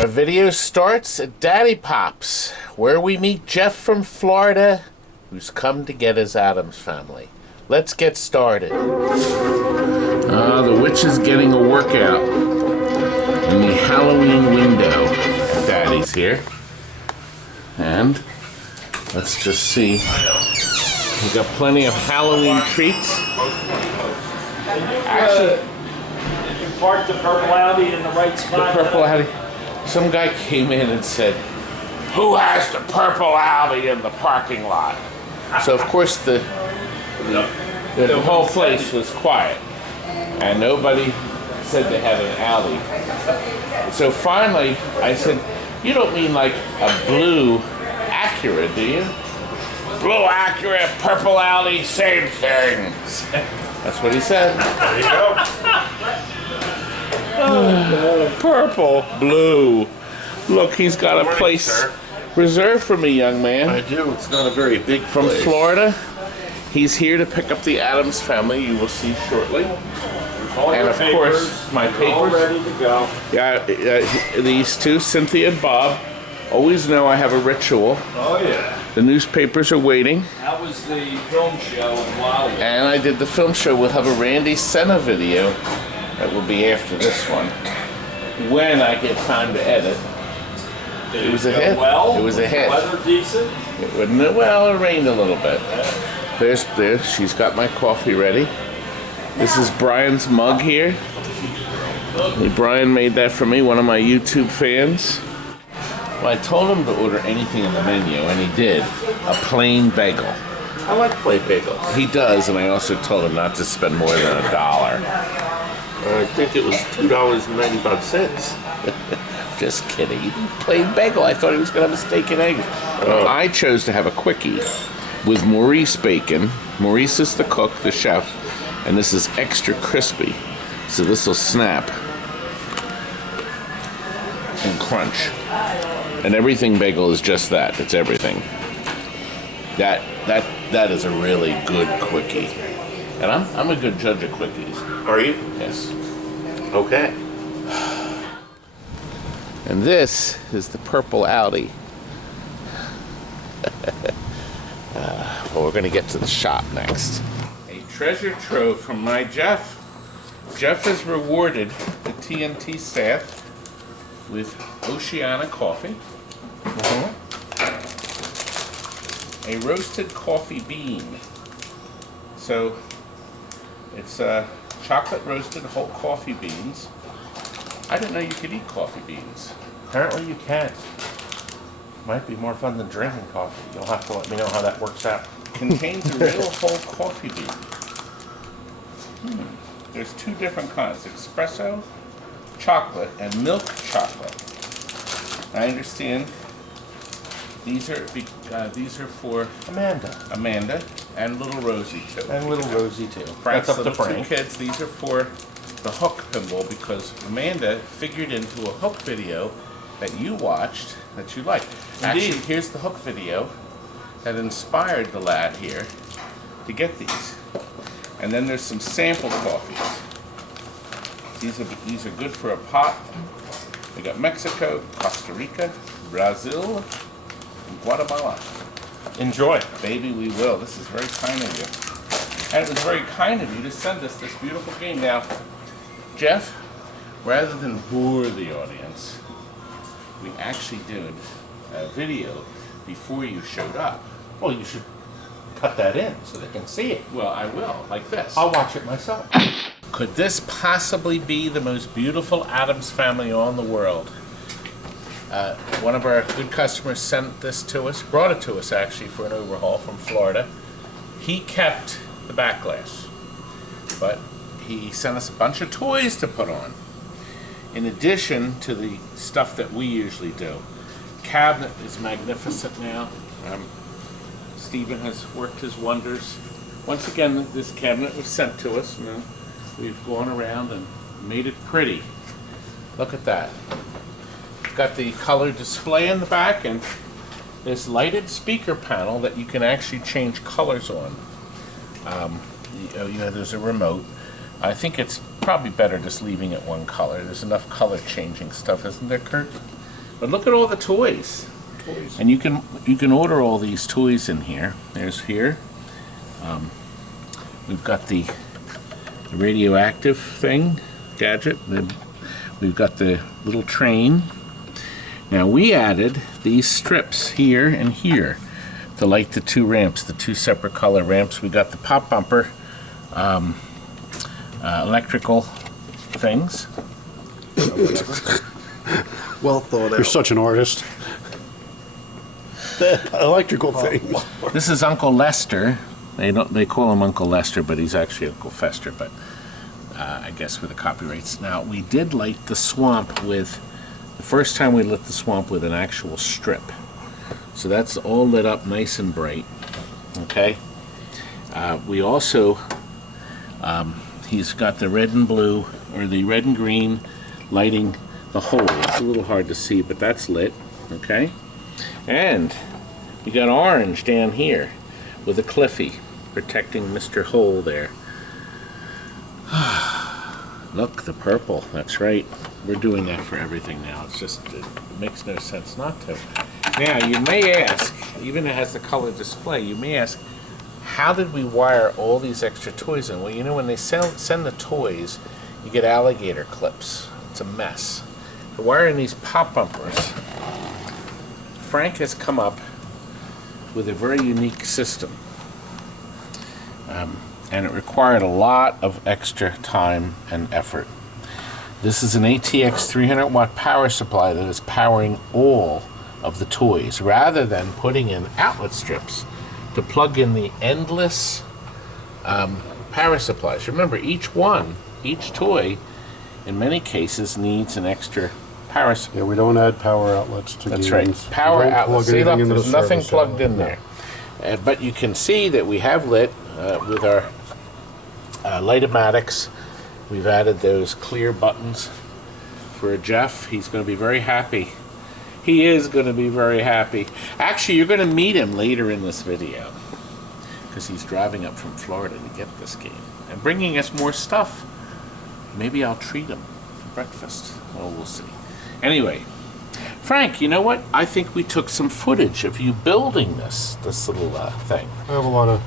Our video starts at Daddypops, where we meet Jeff from Florida, who's come to get his Addams family. Let's get started. The witch is getting a workout in the Halloween window. Daddy's here. And let's just see. We've got plenty of Halloween treats. Actually, did you park the purple Audi in the right spot? The purple Audi. Some guy came in and said, "Who has the purple Audi in the parking lot?" So of course the whole place was quiet, and nobody said they had an Audi. So finally, I said, "You don't mean like a blue Acura, do you?" "Blue Acura, purple Audi, same thing." That's what he said. There you go. Purple, blue. Look, he's got a place reserved for me, young man. I do. It's not a very big From place. Florida. He's here to pick up the Addams family. You will see shortly. And of course, my papers. All ready to go. Yeah, these two, Cynthia and Bob, always know I have a ritual. Oh yeah. The newspapers are waiting. That was the film show in Wildwood. And I did the film show. We'll have a Randy Senna video that will be after this one, when I get time to edit. Did It was a go hit. Well? It was a hit. Weather decent? It wouldn't. Well, it rained a little bit. There. She's got my coffee ready. This is Brian's mug here. Brian made that for me, one of my YouTube fans. Well, I told him to order anything in the menu, and he did. A plain bagel. I like plain bagels. He does, and I also told him not to spend more than $1. I think it was $2.95. Just kidding. Plain bagel. I thought he was going to have a steak and eggs. Oh. I chose to have a quickie with Maurice bacon. Maurice is the cook, the chef, and this is extra crispy. So this will snap and crunch. And everything bagel is just that. It's everything. That is a really good quickie. And I'm a good judge of quickies. Are you? Yes. Okay. And this is the purple Audi. Well, we're going to get to the shop next. A treasure trove from my Jeff. Jeff has rewarded the TNT staff with Oceana coffee. A roasted coffee bean. So it's chocolate roasted whole coffee beans. I didn't know you could eat coffee beans. Apparently you can. Might be more fun than drinking coffee. You'll have to let me know how that works out. Contains a real whole coffee bean. There's two different kinds, espresso chocolate and milk chocolate. I understand these are for Amanda and little Rosie too. And little Rosie too. Frank's That's up to little Frank. two kids. These are for the Hook pinball because Amanda figured into a Hook video that you watched that you liked. Actually, here's the Hook video that inspired the lad here to get these. And then there's some sample coffees. These are good for a pot. We got Mexico, Costa Rica, Brazil, and Guatemala. Enjoy. Baby, we will. This is very kind of you. And it was very kind of you to send us this beautiful game. Now, Jeff, rather than bore the audience, we actually did a video before you showed up. Well, you should cut that in so they can see it. Well, I will, like this. I'll watch it myself. Could this possibly be the most beautiful Addams family on the world? One of our good customers sent this to us, brought it to us actually for an overhaul from Florida. He kept the back glass, but he sent us a bunch of toys to put on. In addition to the stuff that we usually do. Cabinet is magnificent now. Stephen has worked his wonders. Once again, this cabinet was sent to us, and we've gone around and made it pretty. Look at that. It's got the color display in the back and this lighted speaker panel that you can actually change colors on. There's a remote. I think it's probably better just leaving it one color. There's enough color changing stuff, isn't there, Kurt? But look at all the toys. And you can order all these toys in here. There's here. We've got the radioactive thing, gadget. We've got the little train. Now we added these strips here and here to light the two ramps, the two separate color ramps. We got the pop bumper electrical things. Well thought out. You're such an artist. The electrical thing. This is Uncle Lester. They call him Uncle Lester, but he's actually Uncle Fester, but I guess with the copyrights. Now, we did light the swamp with, the first time we lit the swamp with an actual strip. So that's all lit up nice and bright, okay? We also, he's got the red and blue, or the red and green lighting the hole. It's a little hard to see, but that's lit, okay? And we got orange down here with a Cliffy protecting Mr. Hole there. Look, the purple, that's right. We're doing that for everything now. It's just, it makes no sense not to. Now, you may ask, even it has the color display, you may ask, how did we wire all these extra toys in? Well, you know, when they send the toys, you get alligator clips. It's a mess. To wire in these pop bumpers, Frank has come up with a very unique system. And it required a lot of extra time and effort. This is an ATX 300 watt power supply that is powering all of the toys, rather than putting in outlet strips to plug in the endless power supplies. Remember, each toy, in many cases, needs an extra power supply. Yeah, we don't add power outlets to That's games. right. Power We don't outlets. plug See, look, anything into there's the nothing service plugged outlet. in there. But you can see that we have lit with our light-o-matics. We've added those clear buttons for Jeff. He's going to be very happy. He is going to be very happy. Actually, you're going to meet him later in this video, because he's driving up from Florida to get this game and bringing us more stuff. Maybe I'll treat him for breakfast. Well, we'll see. Anyway, Frank, you know what? I think we took some footage of you building this little thing. I have a lot of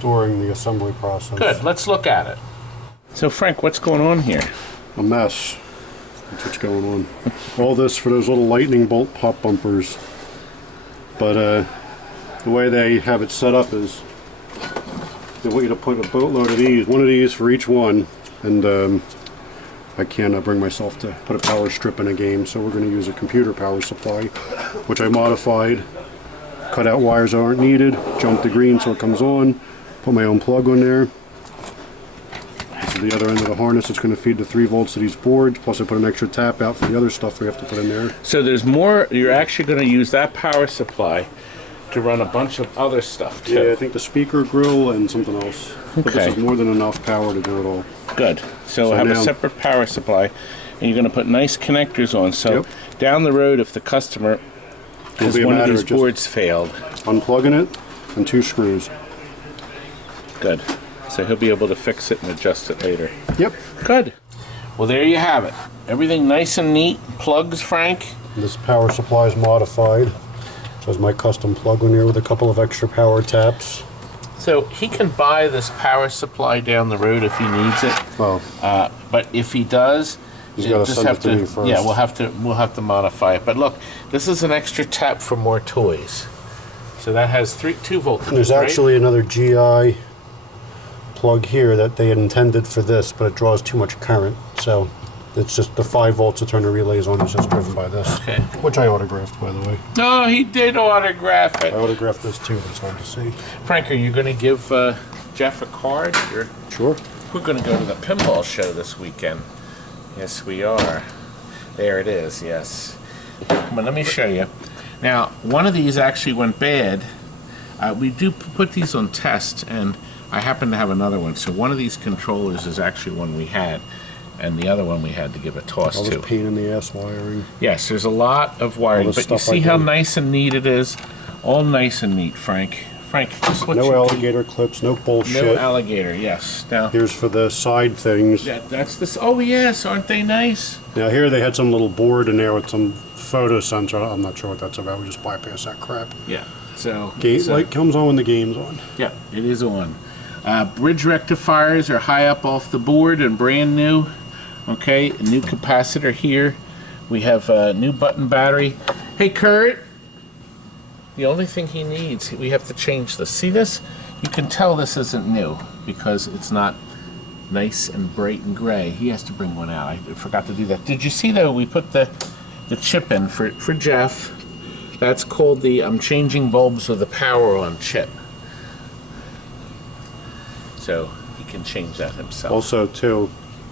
during the assembly process. Good. Let's look at it. So, Frank, what's going on here? A mess. That's what's going on. All this for those little lightning bolt pop bumpers. But the way they have it set up is they want you to put a boatload of these, one of these for each one, and I cannot bring myself to put a power strip in a game, so we're going to use a computer power supply, which I modified. Cut out wires that aren't needed, jump the green so it comes on, put my own plug on there. This is the other end of the harness. It's going to feed the 3 volts to these boards, plus I put an extra tap out for the other stuff we have to put in there. So there's more. You're actually going to use that power supply to run a bunch of other stuff too. Yeah, I think the speaker grill and something else. But Okay. this is more than enough power to do it all. Good. So have a now- separate power supply, and you're going to put nice connectors on. So Yep. down the road, if the customer has be a one of matter these of just- boards failed, Unplugging it and 2 screws. good. So he'll be able to fix it and adjust it later. Yep. Good. Well, there you have it. Everything nice and neat. Plugs, Frank. This power supply is modified. So has my custom plug on here with a couple of extra power taps. So he can buy this power supply down the road if he needs it. Well, But if he does, He's you'll gotta just send have it to me first. Yeah, we'll have to modify it. But look, this is an extra tap for more toys. So that has 2 voltages. there's right? actually another GI plug here that they had intended for this, but it draws too much current. So it's just the 5 volts to turn the relays on is just driven by this. Okay. Which I autographed, by the way. Oh, he did autograph I it. autographed this too, it's hard to see. Frank, are you going to give Jeff a card? Sure. We're going to go to the pinball show this weekend. Yes, we are. There it is, yes. Come on, let me show you. Now, one of these actually went bad. We do put these on test, and I happen to have another one. So one of these controllers is actually one we had, and the other one we had to give a toss All to. this pain in the ass wiring. Yes, there's a lot of wiring, All this but you stuff see I how did. nice and neat it is? All nice and neat, Frank. Frank, just what No you alligator clips, no do. bullshit. No alligator, yes. Now, Here's for the side things. that's this. Oh, yes, aren't they nice? Now here they had some little board in there with some photo sensor. I'm not sure what that's about. We just bypass that crap. Yeah. So, Light comes on when the game's on. yeah, it is on. Bridge rectifiers are high up off the board and brand new. Okay, a new capacitor here. We have a new button battery. Hey, Kurt. The only thing he needs, we have to change this. See this? You can tell this isn't new because it's not nice and bright and gray. He has to bring one out. I forgot to do that. Did you see though? We put the chip in for Jeff. That's called the I'm changing bulbs with the power on chip. So he can change that himself. Also, too,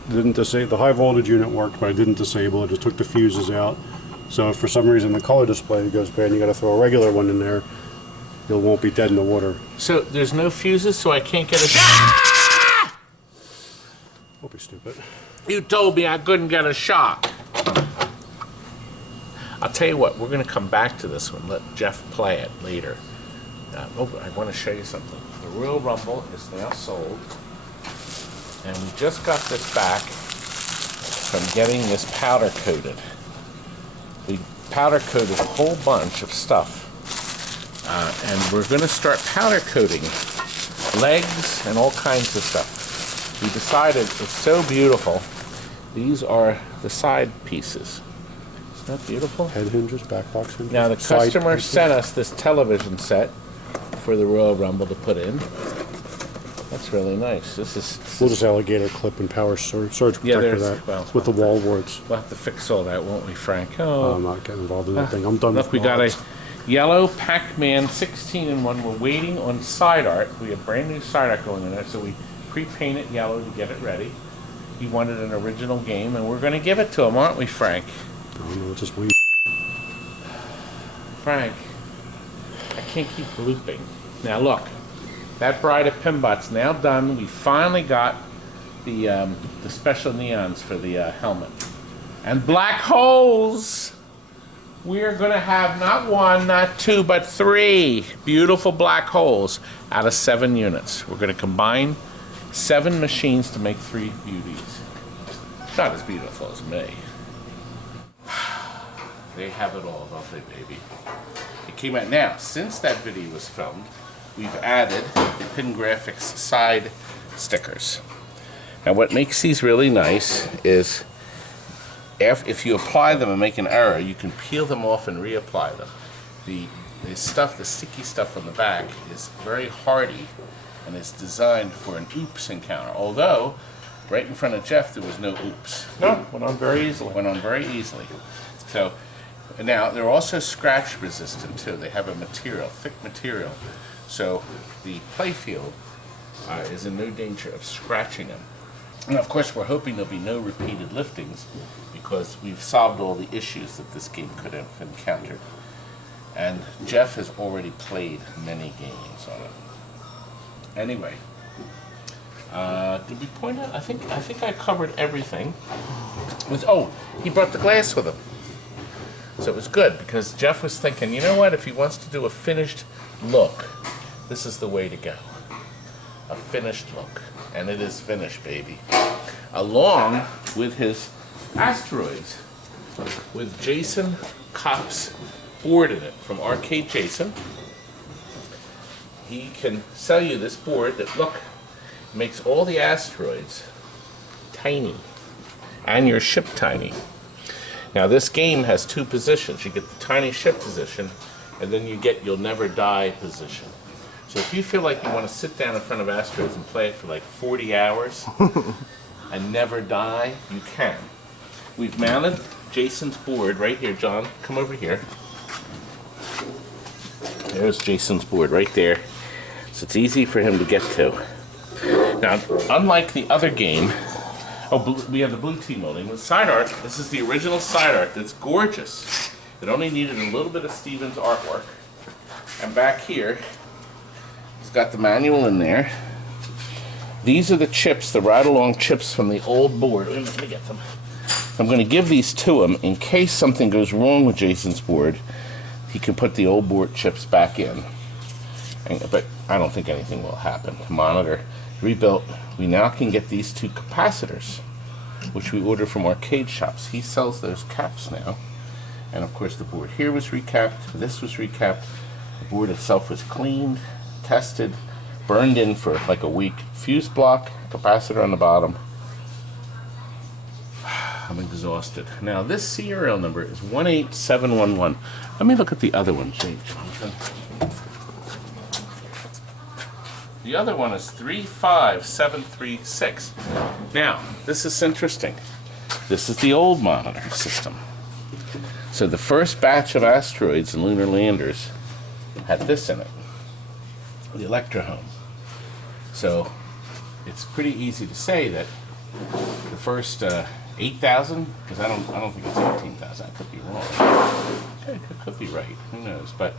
the high voltage unit worked, but I didn't disable it. Just took the fuses out. So if for some reason the color display goes bad, and you got to throw a regular one in there, it won't be dead in the water. So there's no fuses, so I can't get a. Don't be stupid. You told me I couldn't get a shock. I'll tell you what, we're going to come back to this one. Let Jeff play it later. I want to show you something. The Royal Rumble is now sold. And we just got this back from getting this powder coated. We powder coated a whole bunch of stuff. And we're going to start powder coating legs and all kinds of stuff. We decided it's so beautiful. These are the side pieces. Isn't that beautiful? Head hinges, back box hinges. Now the side customer pieces. sent us this television set for the Royal Rumble to put in. That's really nice. We'll just alligator clip and power surge protector there's- that well, with the wall warts. We'll have to fix all that, won't we, Frank? I'm not getting involved in that thing. I'm done Look, with we got a mods. yellow Pac-Man 16-in-1. We're waiting on side art. We have brand new side art going in there, so we pre-paint it yellow to get it ready. He wanted an original game, and we're going to give it to him, aren't we, Frank? I don't know, it's just weird. Frank, I can't keep looping. Now look, that Bride of Pinbot's now done. We finally got the special neons for the helmet. And black holes! We're going to have not one, not two, but 3 beautiful black holes out of 7 units. We're going to combine 7 machines to make 3 beauties. Not as beautiful as me. They have it all, don't they, baby? It came out now. Since that video was filmed, we've added the Pin Graphics side stickers. Now, what makes these really nice is if you apply them and make an error, you can peel them off and reapply them. The sticky stuff on the back is very hardy and it's designed for an oops encounter. Although, right in front of Jeff, there was no oops. No, went on very easily. Went on very easily. So, now they're also scratch resistant too. They have a material, thick material. So the playfield is in no danger of scratching them. And of course, we're hoping there'll be no repeated liftings because we've solved all the issues that this game could have encountered. And Jeff has already played many games on it. Anyway, did we point out? I think I covered everything. He brought the glass with him. So it was good because Jeff was thinking, you know what, if he wants to do a finished look, this is the way to go. A finished look. And it is finished, baby. Along with his asteroids, with Jason Kopp's board in it from Arcade Jason. He can sell you this board that, look, makes all the asteroids tiny and your ship tiny. Now this game has 2 positions. You get the tiny ship position and then you get you'll never die position. So if you feel like you want to sit down in front of asteroids and play it for like 40 hours and never die, you can. We've mounted Jason's board right here. John, come over here. There's Jason's board right there. So it's easy for him to get to. Now, unlike the other game, we have the blue tea molding. With side art, this is the original side art that's gorgeous. It only needed a little bit of Steven's artwork. And back here, it's got the manual in there. These are the chips, the ride-along chips from the old board. Wait a minute, let me get them. I'm going to give these to him in case something goes wrong with Jason's board. He can put the old board chips back in. but I don't think anything will happen. Monitor rebuilt. We now can get these two capacitors, which we order from arcade shops. He sells those caps now. And of course the board here was recapped, this was recapped, the board itself was cleaned, tested, burned in for like a week. Fuse block, capacitor on the bottom. I'm exhausted. Now this serial number is 18711. Let me look at the other one, Jonathan. The other one is 35736. Now, this is interesting. This is the old monitor system. So the first batch of asteroids and lunar landers had this in it, the Electrohome. So it's pretty easy to say that the first 8,000, because I don't think it's 18,000. I could be wrong. Okay, it could be right. Who knows? But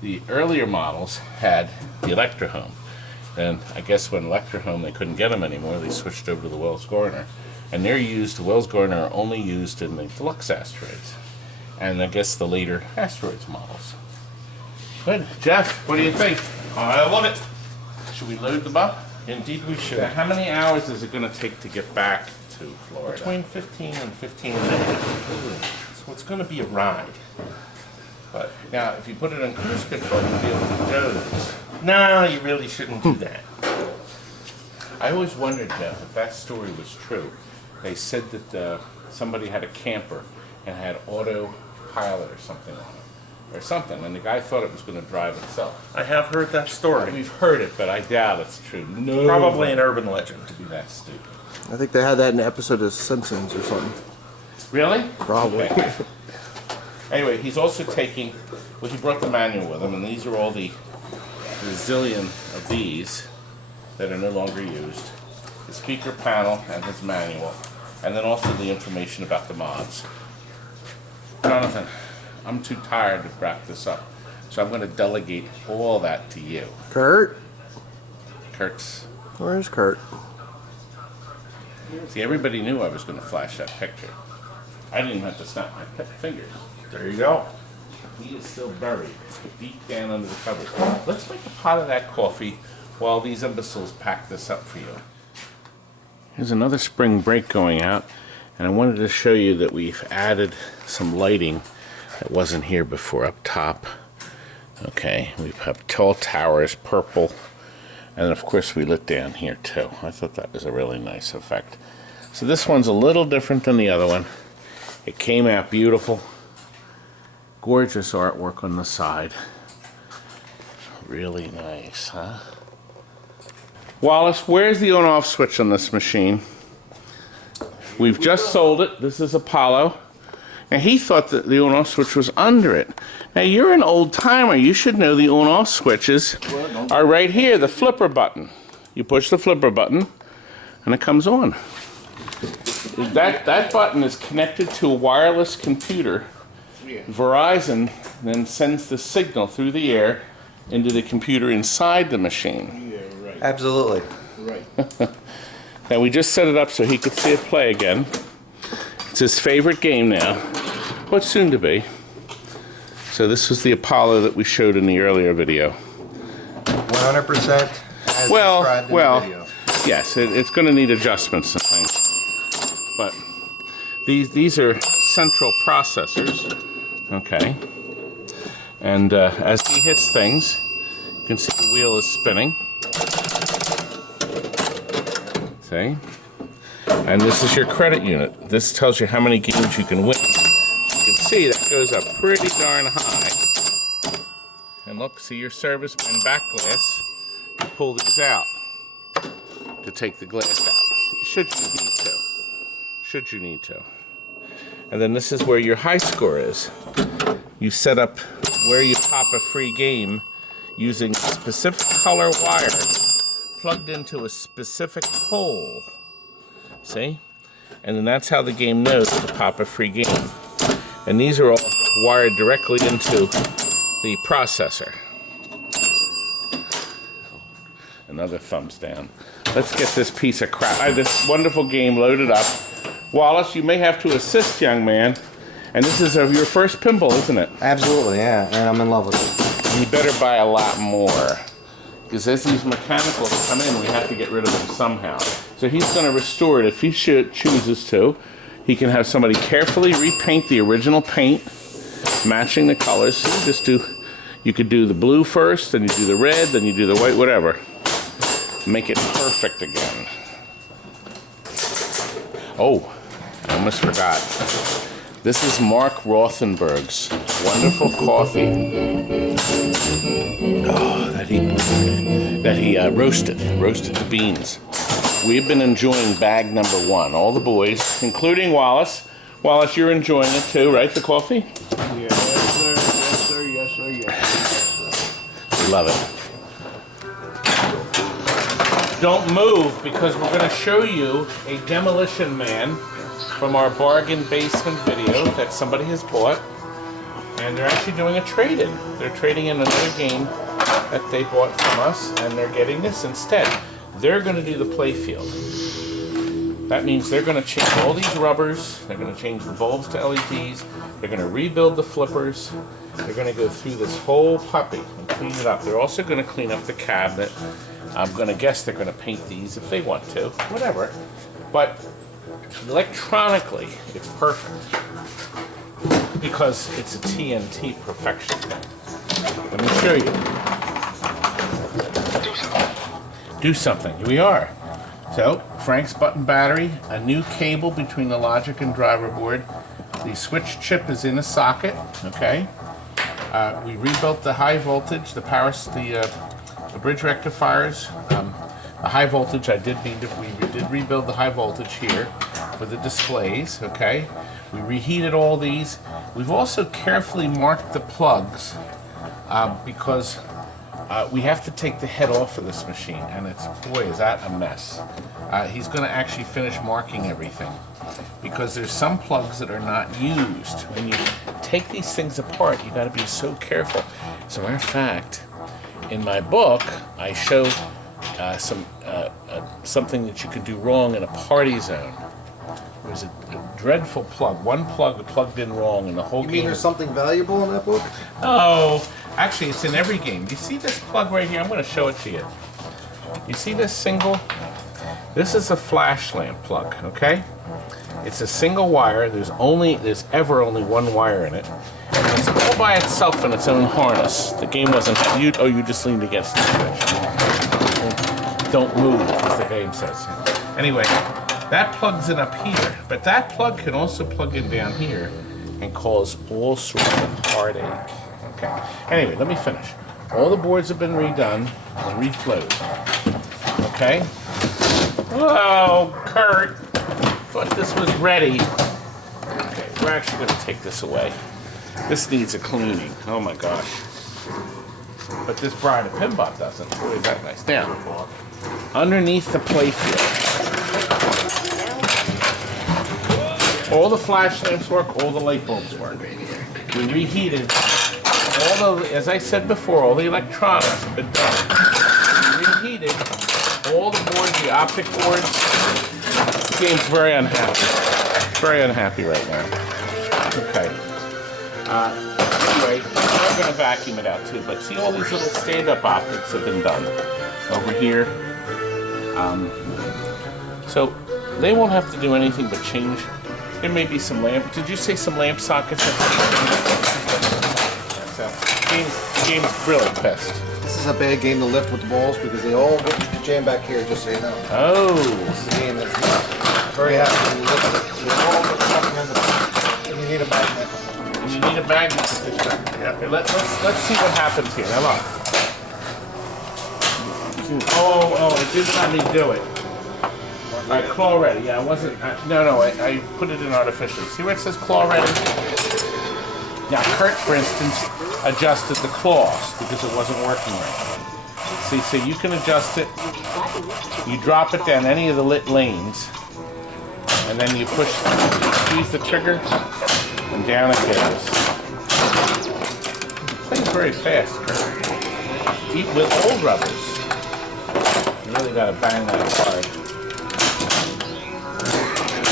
the earlier models had the Electrohome. And I guess when Electrohome, they couldn't get them anymore, they switched over to the Wells Gardner. And they're used, the Wells Gardner are only used in the deluxe asteroids. And I guess the later asteroids models. Good. Jeff, what do you think? I love it. Should we load them up? Indeed we should. Now, how many hours is it going to take to get back to Florida? Between 15 and 15 minutes. So it's going to be a ride. But now, if you put it on cruise control, you'll be able to doze. No, you really shouldn't do that. I always wondered, Jeff, if that story was true. They said that somebody had a camper and had autopilot or something on it, or something, and the guy thought it was going to drive itself. I have heard that story. We've heard it, but I doubt it's true. No, Probably an urban legend. to be that stupid. I think they had that in an episode of Simpsons or something. Really? Probably. Okay. Anyway, he's also taking, well, he brought the manual with him, and these are all the zillion of these that are no longer used. The speaker panel and his manual, and then also the information about the mods. Jonathan, I'm too tired to wrap this up, so I'm going to delegate all that to you. Kurt? Kurt's. Where's Kurt? See, everybody knew I was going to flash that picture. I didn't even have to snap my fingers. There you go. He is still buried deep down under the covers. Let's make a pot of that coffee while these imbeciles pack this up for you. Here's another spring break going out, and I wanted to show you that we've added some lighting that wasn't here before up top. Okay, we've have tall towers, purple, and of course we lit down here too. I thought that was a really nice effect. So this one's a little different than the other one. It came out beautiful. Gorgeous artwork on the side. Really nice, huh? Wallace, where's the on-off switch on this machine? We've just sold it. This is Apollo. And he thought that the on-off switch was under it. Now, you're an old timer. You should know the on-off switches are right here, the flipper button. You push the flipper button, and it comes on. That button is connected to a wireless computer. Verizon then sends the signal through the air into the computer inside the machine. Yeah, right. Absolutely. Right. Now we just set it up so he could see it play again. It's his favorite game now. What's soon to be. So this was the Apollo that we showed in the earlier video. 100% as Well, described in well, the video. yes, it's going to need adjustments and things. But these are central processors. Okay. And as he hits things, you can see the wheel is spinning. See? And this is your credit unit. This tells you how many games you can win. You can see that goes up pretty darn high. And look, see your serviceman back glass. You pull these out to take the glass out. Should you need to. Should you need to. And then this is where your high score is. You set up where you pop a free game using specific color wire plugged into a specific hole. See? And then that's how the game knows to pop a free game. And these are all wired directly into the processor. Another thumbs down. Let's get this piece of crap, this wonderful game loaded up. Wallace, you may have to assist, young man. And this is your first pinball, isn't it? Absolutely, yeah. And I'm in love with it. You better buy a lot more. Because as these mechanicals come in, we have to get rid of them somehow. So he's going to restore it if he chooses to. He can have somebody carefully repaint the original paint, matching the colors. So you could do the blue first, then you do the red, then you do the white, whatever. Make it perfect again. Oh, I almost forgot. This is Mark Rothenberg's wonderful coffee. Oh, that he roasted the beans. We've been enjoying bag number 1. All the boys, including Wallace. Wallace, you're enjoying it too, right? The coffee? Yes, sir. Yes, sir. Yes, sir. Yes, sir. Love it. Don't move, because we're going to show you a Demolition Man from our Bargain Basement video that somebody has bought. And they're actually doing a trade-in. They're trading in another game that they bought from us, and they're getting this instead. They're going to do the play field. That means they're going to change all these rubbers. They're going to change the bulbs to LEDs. They're going to rebuild the flippers. They're going to go through this whole puppy and clean it up. They're also going to clean up the cabinet. I'm going to guess they're going to paint these if they want to. Whatever. But electronically, it's perfect. Because it's a TNT perfection thing. Let me show you. Do something. Here we are. So, Frank's button battery, a new cable between the logic and driver board. The switch chip is in a socket, okay? We rebuilt the high voltage, the bridge rectifiers. The high voltage, we did rebuild the high voltage here for the displays, okay? We reheated all these. We've also carefully marked the plugs because we have to take the head off of this machine, and boy, is that a mess. He's going to actually finish marking everything because there's some plugs that are not used. When you take these things apart, you got to be so careful. As a matter of fact, in my book, I show something that you could do wrong in a party zone. There's a dreadful plug. One plug plugged in wrong, and the whole game. You mean there's something valuable in that book? Oh, actually, it's in every game. You see this plug right here? I'm going to show it to you. You see this single? This is a flash lamp plug, okay? It's a single wire. There's ever only one wire in it. And it's all by itself in its own harness. The game wasn't. You just leaned against the switch. Don't move, as the game says. Anyway. That plugs in up here, but that plug can also plug in down here and cause all sorts of heartache. Okay. Anyway, let me finish. All the boards have been redone and reflowed. Okay? Whoa, Kurt! Thought this was ready. Okay, we're actually going to take this away. This needs a cleaning. Oh my gosh. But this Bride of Pinball doesn't. Boy, is that nice. Now, underneath the playfield. All the flash lamps work, all the light bulbs work. We reheated as I said before, all the electronics have been done. We reheated all the boards, the optic boards. The game's very unhappy. Very unhappy right now. Okay. Anyway, I'm going to vacuum it out too, but see all these little stand-up optics have been done over here. So they won't have to do anything but change. There may be some lamp. Did you say some lamp sockets? Game's really pissed. This is a bad game to lift with the balls because they all jam back here, just so you know. Oh. This is a game that's not very happy to lift it. They all get stuck in the. You need a magnet. You need a magnet. Yeah. Let's see what happens here. Now look. Oh, it did let me do it. All right, claw ready. Yeah, I wasn't. I put it in artificially. See where it says claw ready? Now, Kurt, for instance, adjusted the claws because it wasn't working right. See, so you can adjust it. You drop it down any of the lit lanes, and then you squeeze the trigger, and down it goes. It plays very fast, Kurt. Eat with old rubbers. You really gotta bang that hard.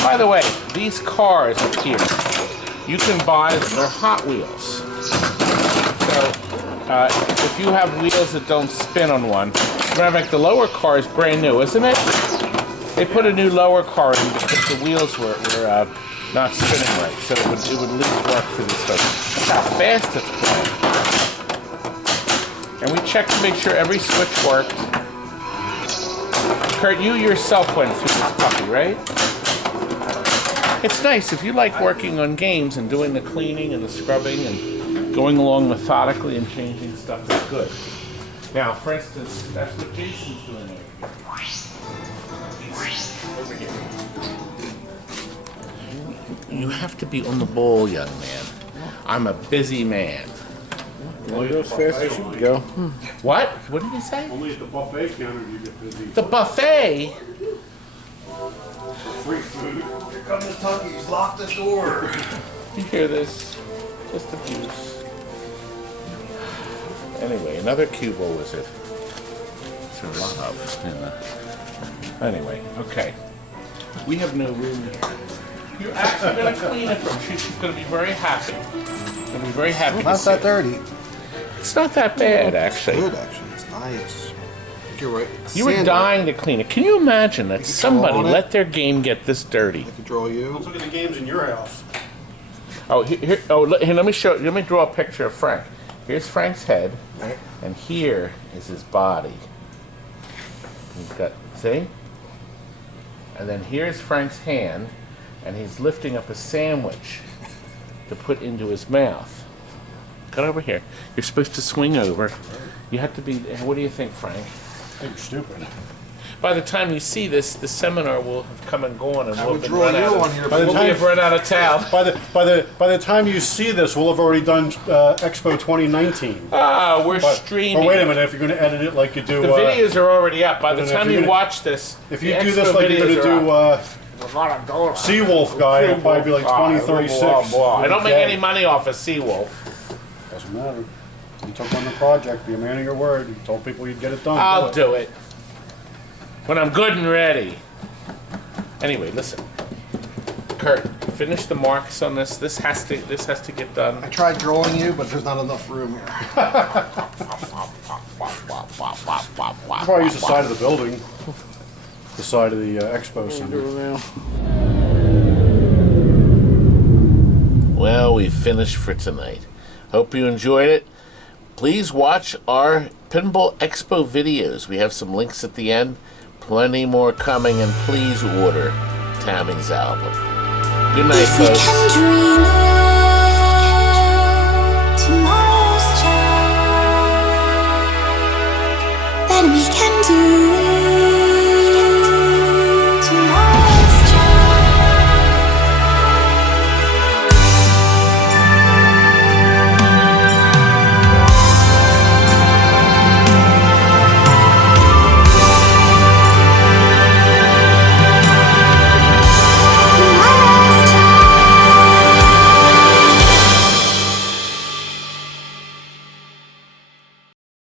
By the way, these cars up here, you can buy them. They're Hot Wheels. So if you have wheels that don't spin on one, the lower car is brand new, isn't it? They put a new lower car in because the wheels were not spinning right, so it would lose work for this stuff. That's how fast it's playing. And we checked to make sure every switch worked. Kurt, you yourself went through this puppy, right? It's nice if you like working on games and doing the cleaning and the scrubbing and going along methodically and changing stuff. It's good. Now, for instance, that's what Jason's doing over here. You have to be on the ball, young man. I'm a busy man. Only go as fast as you can go. What? What did he say? Only at the buffet counter do you get busy. The buffet? Free food. Here comes the Tuckies. Lock the door. You hear this? Just abuse. Anyway, another Cubo wizard. It's a lot of, Anyway, okay. We have no room here. You're actually going to clean it from. She's going to be very happy. Going to be very happy. Not that dirty. It's not that bad, actually. Good, actually. It's nice. You're right. You were dying to clean it. Can you imagine that somebody on it. let their game get this dirty? I can draw you. Let's look at the games in your house. Oh, here, let me show. Let me draw a picture of Frank. Here's Frank's head, Right. and here is his body. He's got, see? And then here's Frank's hand, and he's lifting up a sandwich to put into his mouth. Come over here. You're supposed to swing over. You have to be. What do you think, Frank? I think you're stupid. By the time you see this, the seminar will have come and gone, and I we'll would have draw run you out. on here. By the We'll time- have run out of town. By the time you see this, we'll have already done Expo 2019. Ah, we're But streaming. wait a minute, if you're going to edit it like you do, The videos are already up. By the if time you're you gonna- watch this, if the you do Expo this like you're going videos to are up. do Seawolf guy, it'll probably be like 2036. I don't make any money off of Seawolf. Doesn't matter. You took on the project, be a man of your word. You told people you'd get it done. I'll do it when I'm good and ready. Anyway, listen, Kurt, finish the marks on this. This has to get done. I tried drawing you, but there's not enough room here. I'll probably use the side of the building, the side of the Expo Center. Well, we finished for tonight. Hope you enjoyed it. Please watch our Pinball Expo videos. We have some links at the end. Plenty more coming, and please order Tammy's album. Good night, If we folks. can dream it, tomorrow's child, then we can do